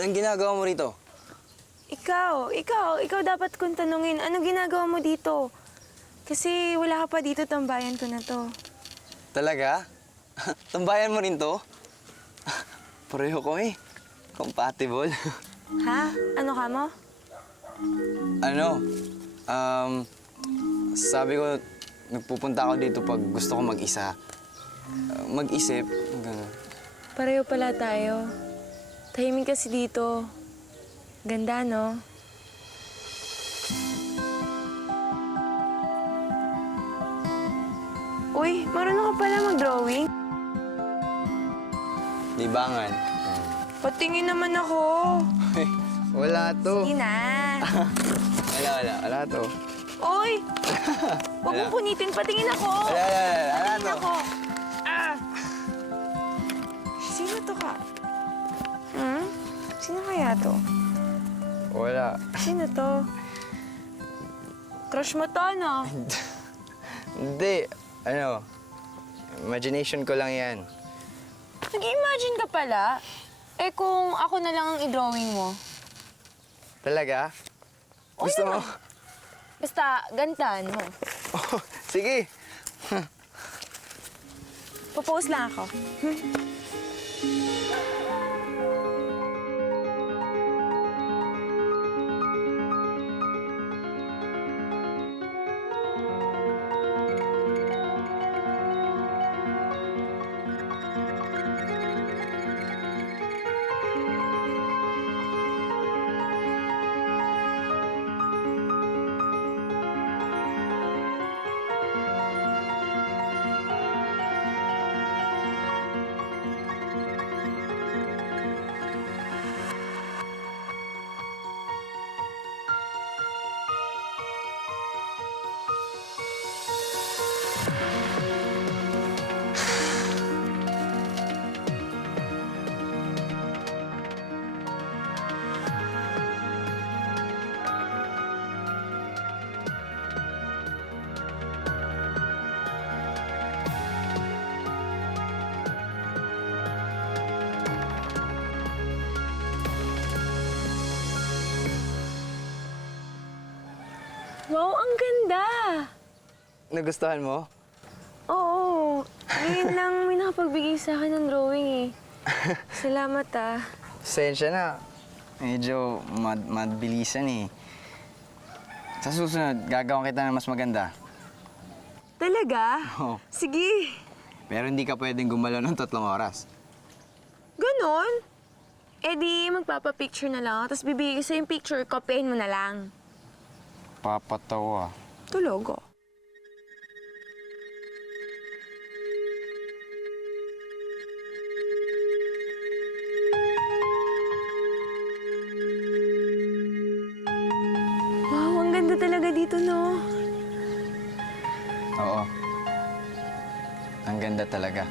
Anong ginagawa mo rito? Ikaw dapat kong tanungin, ano ginagawa mo dito? Kasi wala ka pa dito, tambayan ko na to. Talaga? Tambayan mo rin to? Pareho ko eh. Compatible. Ha? Ano ka mo? Ano? Sabi ko, nagpupunta ako dito pag gusto ko mag-isa. Mag-isip, gano'n. Pareho pala tayo. Tahimik kasi dito. Ganda, no? Uy, marunong ka pala mag-drawing? Libangan. Patingin naman ako. Wala to. Sige na. Wala to. Uy! Huwag mong punitin, patingin ako. Wala Patingin to. ako. Ah! Sino to ka? Hmm? Sino kaya to? Wala. Sino to? Crush mo to, no? Hindi. Ano? Imagination ko lang yan. Nag-imagine ka pala? Eh kung ako na lang ang i-drawing mo? Talaga? Oo Gusto mo? naman. Basta, gantahan mo. Oh, sige. Propose lang ako. Wow, ang ganda! Nagustuhan mo? Oo. Ngayon lang may nakapagbigay sa akin ng drawing eh. Salamat ah. Sensya na. Medyo madbilisan eh. Sa susunod, gagawin kita ng mas maganda. Talaga? Oo. Sige. Pero hindi ka pwedeng gumalaw ng 3 oras. Ganon? Eh di, magpapapicture na lang ako, tapos bibigay ko sa'yo yung picture, kopyahin mo na lang. Papatawa. Tulog oh. Wow, ang ganda talaga dito, no? Oo. Ang ganda talaga.